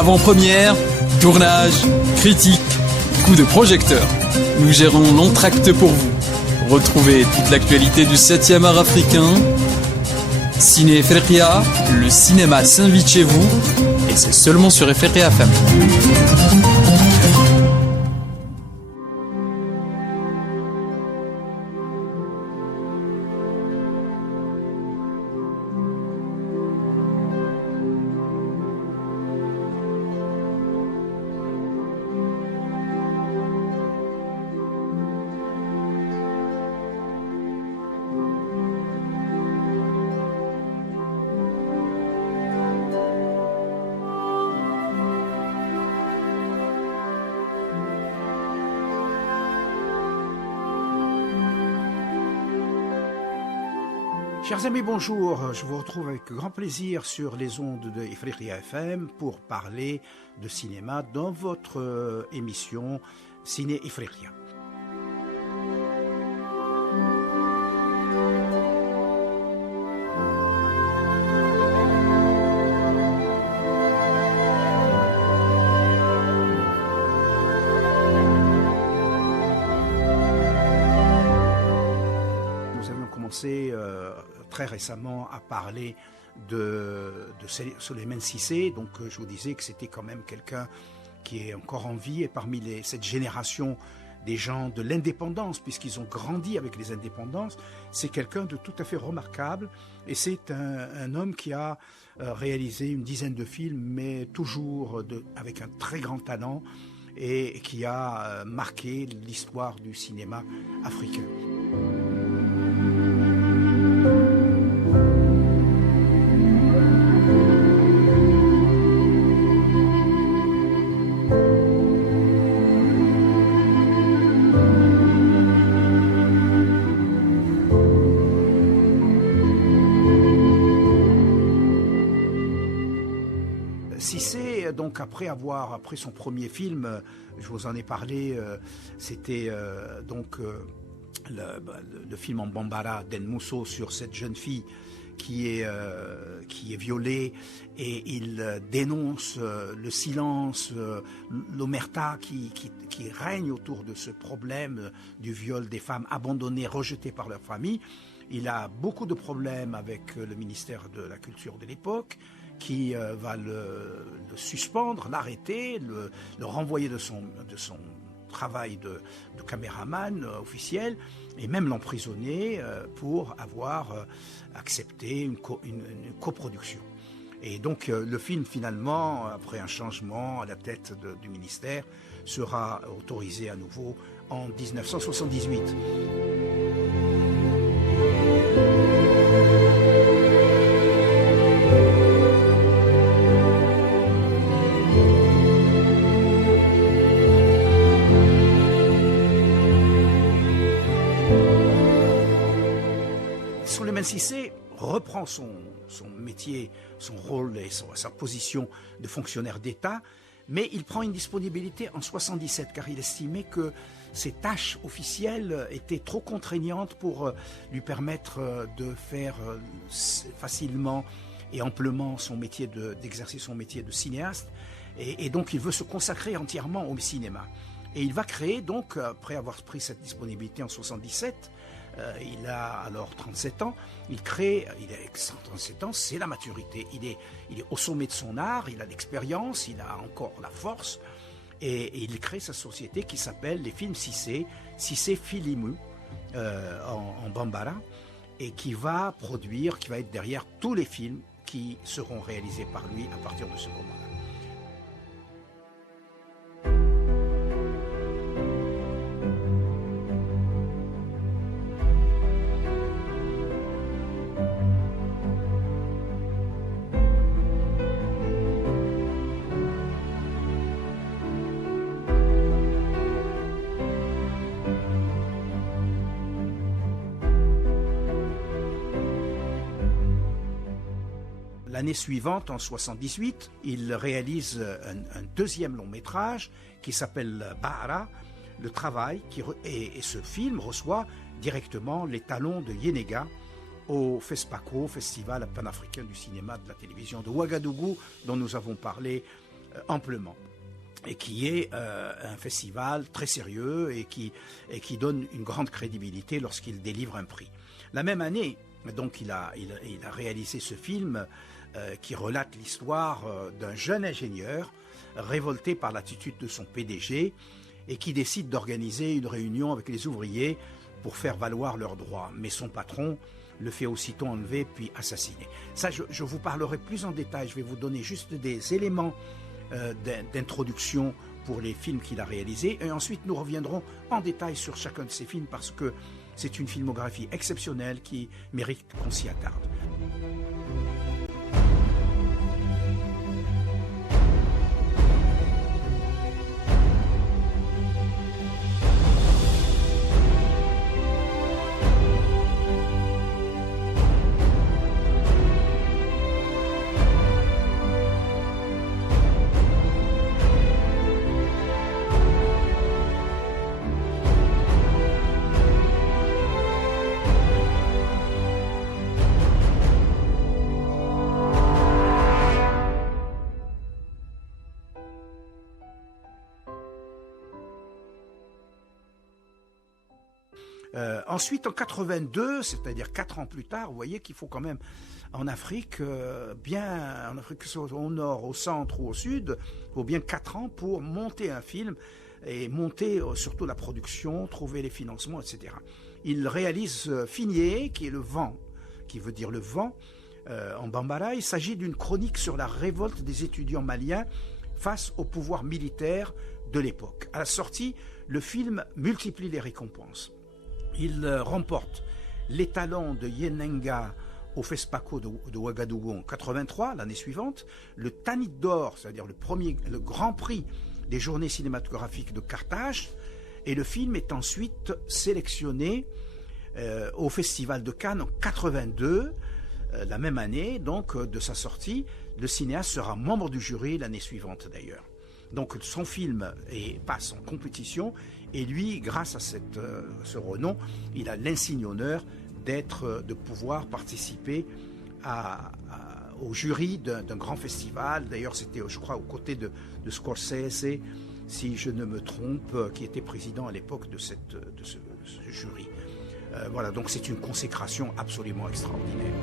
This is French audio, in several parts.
Avant-première, tournage, critique, coup de projecteur. Nous gérons l'entracte pour vous. Retrouvez toute l'actualité du 7e art africain. Ciné Efriqiya, le cinéma s'invite chez vous et c'est seulement sur Efriqiya FM. Chers amis, bonjour. Je vous retrouve avec grand plaisir sur les ondes de Efriqiya FM pour parler de cinéma dans votre émission Ciné Efriqiya. Nous avions commencé très récemment à parler de Souleymane Cissé. Donc je vous disais que c'était quand même quelqu'un qui est encore en vie et parmi cette génération des gens de l'indépendance, puisqu'ils ont grandi avec les indépendances, c'est quelqu'un de tout à fait remarquable et c'est un homme qui a réalisé une dizaine de films, mais toujours avec un très grand talent et qui a marqué l'histoire du cinéma africain. Cissé, donc après son premier film, je vous en ai parlé, c'était le film en Bambara d'Enmusso sur cette jeune fille qui est violée et il dénonce le silence, l'omerta qui règne autour de ce problème du viol des femmes abandonnées, rejetées par leur famille. Il a beaucoup de problèmes avec le ministère de la Culture de l'époque, qui va le suspendre, l'arrêter, le renvoyer de son travail de caméraman officiel et même l'emprisonner pour avoir accepté une coproduction. Et donc le film finalement, après un changement à la tête du ministère, sera autorisé à nouveau en 1978. Souleymane Cissé reprend son métier, son rôle et sa position de fonctionnaire d'État, mais il prend une disponibilité en 1977 car il estimait que ses tâches officielles étaient trop contraignantes pour lui permettre de faire facilement et amplement d'exercer son métier de cinéaste, et donc il veut se consacrer entièrement au cinéma. Et il va créer donc, après avoir pris cette disponibilité en 1977, il a alors 37 ans, il a 37 ans, c'est la maturité, il est au sommet de son art, il a l'expérience, il a encore la force, et il crée sa société qui s'appelle les films Cissé Filimu, en Bambara, et qui va être derrière tous les films qui seront réalisés par lui à partir de ce moment-là. L'année suivante, en 1978, il réalise un deuxième long métrage qui s'appelle Bahara, le travail, et ce film reçoit directement les talons de Yenega au FESPACO, Festival panafricain du cinéma de la télévision de Ouagadougou, dont nous avons parlé amplement. Et qui est un festival très sérieux et qui donne une grande crédibilité lorsqu'il délivre un prix. La même année, donc il a réalisé ce film qui relate l'histoire d'un jeune ingénieur révolté par l'attitude de son PDG et qui décide d'organiser une réunion avec les ouvriers pour faire valoir leurs droits. Mais son patron le fait aussitôt enlever puis assassiner. Ça, je vous parlerai plus en détail, je vais vous donner juste des éléments d'introduction pour les films qu'il a réalisés et ensuite nous reviendrons en détail sur chacun de ces films parce que c'est une filmographie exceptionnelle qui mérite qu'on s'y attarde. Ensuite, en 82, c'est-à-dire 4 ans plus tard, vous voyez qu'il faut quand même, en Afrique, en Afrique, que ce soit au nord, au centre ou au sud, il faut bien 4 ans pour monter un film et monter surtout la production, trouver les financements, etc. Il réalise Finié, qui est le vent, qui veut dire le vent, en Bambara. Il s'agit d'une chronique sur la révolte des étudiants maliens face au pouvoir militaire de l'époque. À la sortie, le film multiplie les récompenses. Il remporte l'étalon de Yenenga au FESPACO de Ouagadougou en 83, l'année suivante, le Tanit d'or, c'est-à-dire le grand prix des journées cinématographiques de Carthage, et le film est ensuite sélectionné au Festival de Cannes en 82, la même année, donc de sa sortie. Le cinéaste sera membre du jury l'année suivante d'ailleurs. Donc son film passe en compétition et lui, grâce à ce renom, il a l'insigne honneur de pouvoir participer au jury d'un grand festival. D'ailleurs, c'était, je crois, aux côtés de Scorsese, si je ne me trompe, qui était président à l'époque de ce jury. Voilà, donc c'est une consécration absolument extraordinaire.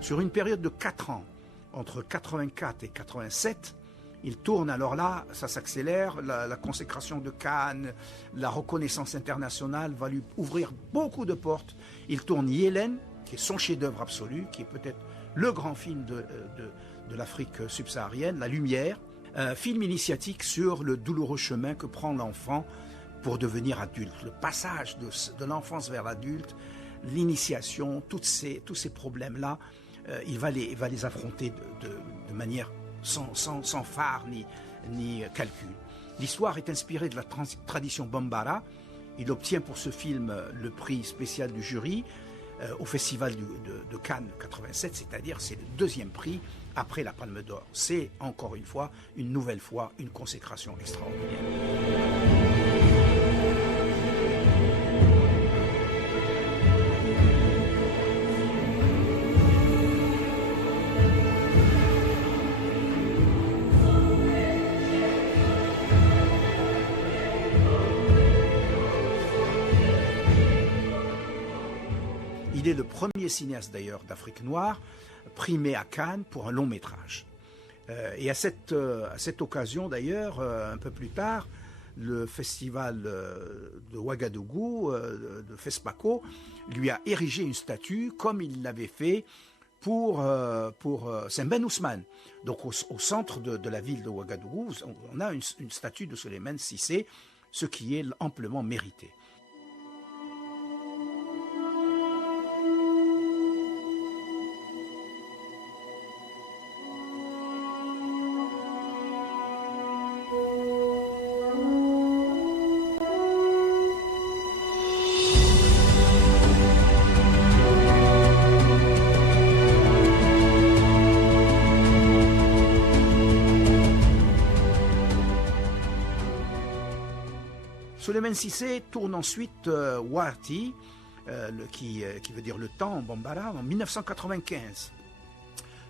Sur une période de 4 ans, entre 84 et 87, il tourne, alors là, ça s'accélère, la consécration de Cannes, la reconnaissance internationale va lui ouvrir beaucoup de portes. Il tourne Yélène, qui est son chef-d'œuvre absolu, qui est peut-être le grand film de l'Afrique subsaharienne, La Lumière, film initiatique sur le douloureux chemin que prend l'enfant pour devenir adulte, le passage de l'enfance vers l'adulte, l'initiation, tous ces problèmes-là, il va les affronter de manière sans phare ni calcul. L'histoire est inspirée de la tradition Bambara. Il obtient pour ce film le prix spécial du jury au Festival de Cannes 87, c'est-à-dire c'est le 2e prix après la Palme d'Or. C'est encore une nouvelle fois, une consécration extraordinaire. Il est le premier cinéaste d'ailleurs d'Afrique noire primé à Cannes pour un long métrage. Et à cette occasion d'ailleurs, un peu plus tard, le festival de Ouagadougou, de FESPACO, lui a érigé une statue comme il l'avait fait pour Sembène Ousmane. Donc au centre de la ville de Ouagadougou, on a une statue de Souleymane Cissé, ce qui est amplement mérité. Souleymane Cissé tourne ensuite Wati, qui veut dire le temps en Bambara, en 1995.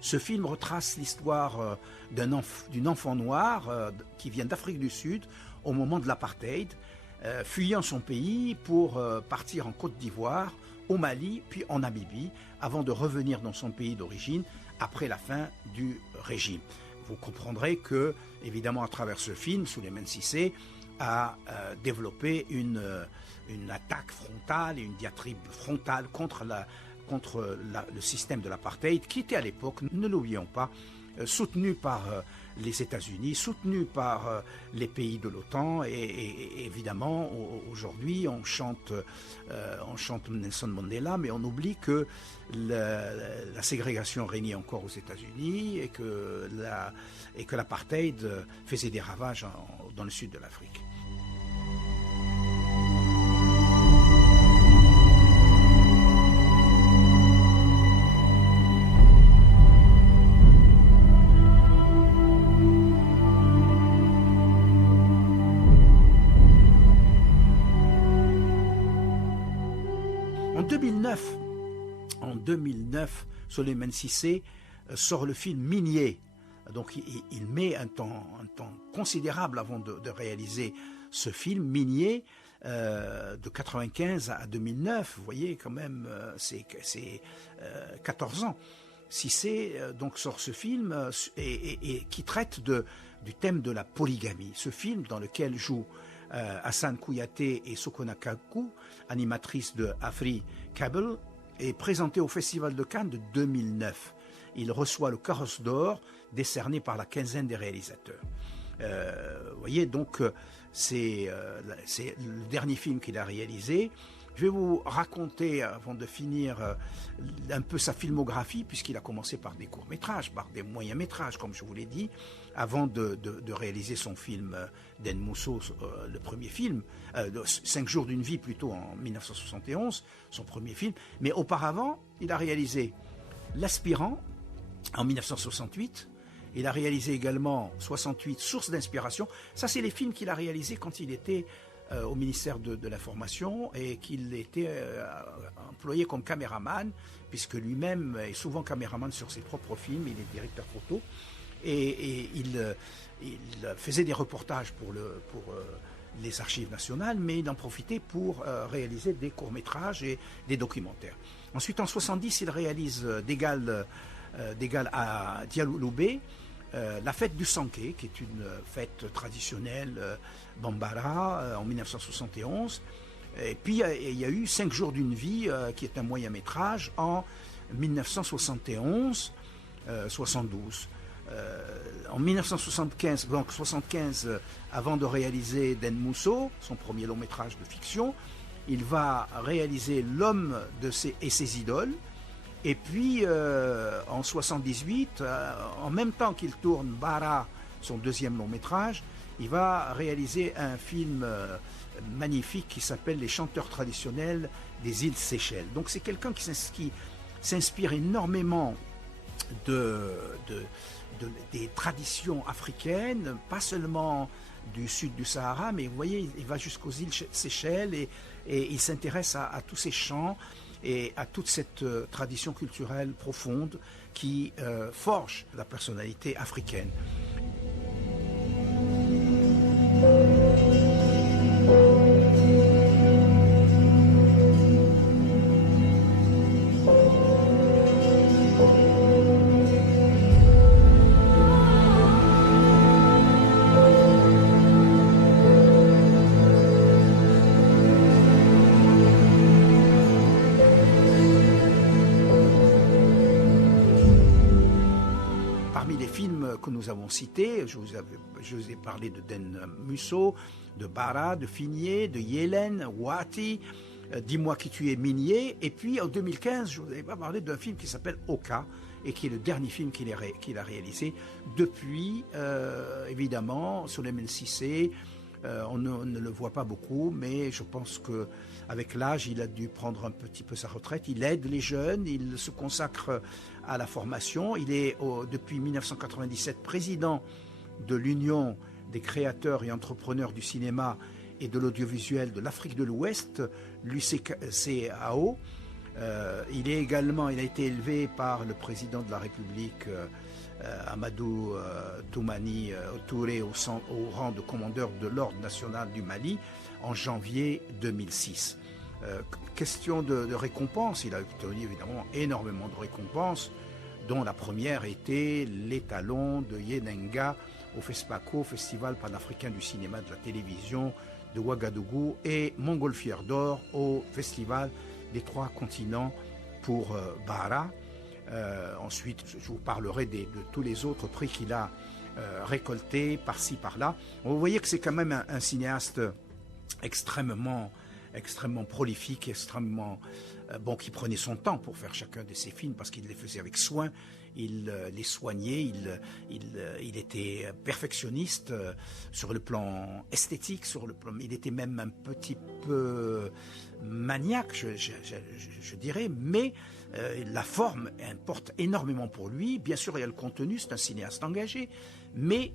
Ce film retrace l'histoire d'une enfant noire qui vient d'Afrique du Sud au moment de l'apartheid, fuyant son pays pour partir en Côte d'Ivoire, au Mali, puis en Namibie, avant de revenir dans son pays d'origine après la fin du régime. Vous comprendrez que, évidemment, à travers ce film, Souleymane Cissé a développé une attaque frontale et une diatribe frontale contre le système de l'apartheid, qui était à l'époque, ne l'oublions pas, soutenu par les États-Unis, soutenu par les pays de l'OTAN, et évidemment aujourd'hui on chante Nelson Mandela, mais on oublie que la ségrégation régnait encore aux États-Unis et que l'apartheid faisait des ravages dans le sud de l'Afrique. En 2009, Souleymane Cissé sort le film Minier. Donc il met un temps considérable avant de réaliser ce film Minier, de 95 à 2009. Vous voyez quand même, c'est 14 ans. Cissé donc sort ce film et qui traite du thème de la polygamie. Ce film dans lequel jouent Hassan Kouyaté et Sokona Kakou, animatrice de Afri Cable, est présenté au Festival de Cannes de 2009. Il reçoit le Carrosse d'Or décerné par la quinzaine des réalisateurs. Vous voyez, donc c'est le dernier film qu'il a réalisé. Je vais vous raconter, avant de finir, un peu sa filmographie, puisqu'il a commencé par des courts-métrages, par des moyens-métrages, comme je vous l'ai dit, avant de réaliser son film Den Mousso, le premier film, 5 jours d'une vie plutôt, en 1971, son premier film. Mais auparavant, il a réalisé L'Aspirant, en 1968. Il a réalisé également 68 Sources d'inspiration. Ça, c'est les films qu'il a réalisés quand il était au ministère de l'Information et qu'il était employé comme caméraman, puisque lui-même est souvent caméraman sur ses propres films, il est directeur photo, et il faisait des reportages pour les archives nationales, mais il en profitait pour réaliser des courts-métrages et des documentaires. Ensuite, en 70, il réalise d'égal à Dialoubé, la fête du Sanké, qui est une fête traditionnelle Bambara, en 1971. Et puis il y a eu 5 jours d'une vie, qui est un moyen-métrage, en 1971-72. En 1975, donc 75, avant de réaliser Den Mousso, son premier long-métrage de fiction, il va réaliser L'homme et ses idoles. Et puis, en 78, en même temps qu'il tourne Bara, son deuxième long-métrage, il va réaliser un film magnifique qui s'appelle Les chanteurs traditionnels des îles Seychelles. Donc c'est quelqu'un qui s'inspire énormément des traditions africaines, pas seulement du sud du Sahara, mais vous voyez, il va jusqu'aux îles Seychelles et il s'intéresse à tous ces chants et à toute cette tradition culturelle profonde qui forge la personnalité africaine. Que nous avons cités, je vous ai parlé de Den Mousso, de Bara, de Finier, de Yélène, Wati, Dis-moi qui tu es, Minier, et puis en 2015, je vous avais pas parlé d'un film qui s'appelle Oka, et qui est le dernier film qu'il a réalisé. Depuis, évidemment, Souleymane Cissé, on ne le voit pas beaucoup, mais je pense qu'avec l'âge, il a dû prendre un petit peu sa retraite. Il aide les jeunes, il se consacre à la formation. Il est, depuis 1997, président de l'Union des créateurs et entrepreneurs du cinéma et de l'audiovisuel de l'Afrique de l'Ouest, l'UCAO. Il a été élevé par le président de la République, Amadou Toumani Touré, au rang de commandeur de l'Ordre national du Mali en janvier 2006. Question de récompense, il a obtenu évidemment énormément de récompenses, dont la première était l'étalon de Yenenga au FESPACO, Festival panafricain du cinéma et de la télévision de Ouagadougou, et Montgolfière d'or au Festival des 3 continents pour Bara. Ensuite, je vous parlerai de tous les autres prix qu'il a récoltés par-ci, par-là. Vous voyez que c'est quand même un cinéaste extrêmement prolifique, extrêmement qui prenait son temps pour faire chacun de ses films parce qu'il les faisait avec soin, il les soignait, il était perfectionniste sur le plan esthétique, il était même un petit peu maniaque, je dirais, mais la forme importe énormément pour lui. Bien sûr, il y a le contenu, c'est un cinéaste engagé, mais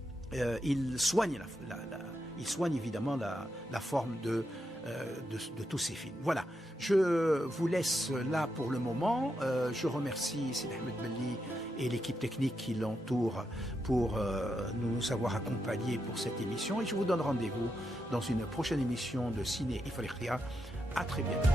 il soigne évidemment la forme de tous ces films. Voilà, je vous laisse là pour le moment. Je remercie Sidi Ahmed Belli et l'équipe technique qui l'entoure pour nous avoir accompagnés pour cette émission, et je vous donne rendez-vous dans une prochaine émission de Ciné Ifriqiya. À très bientôt.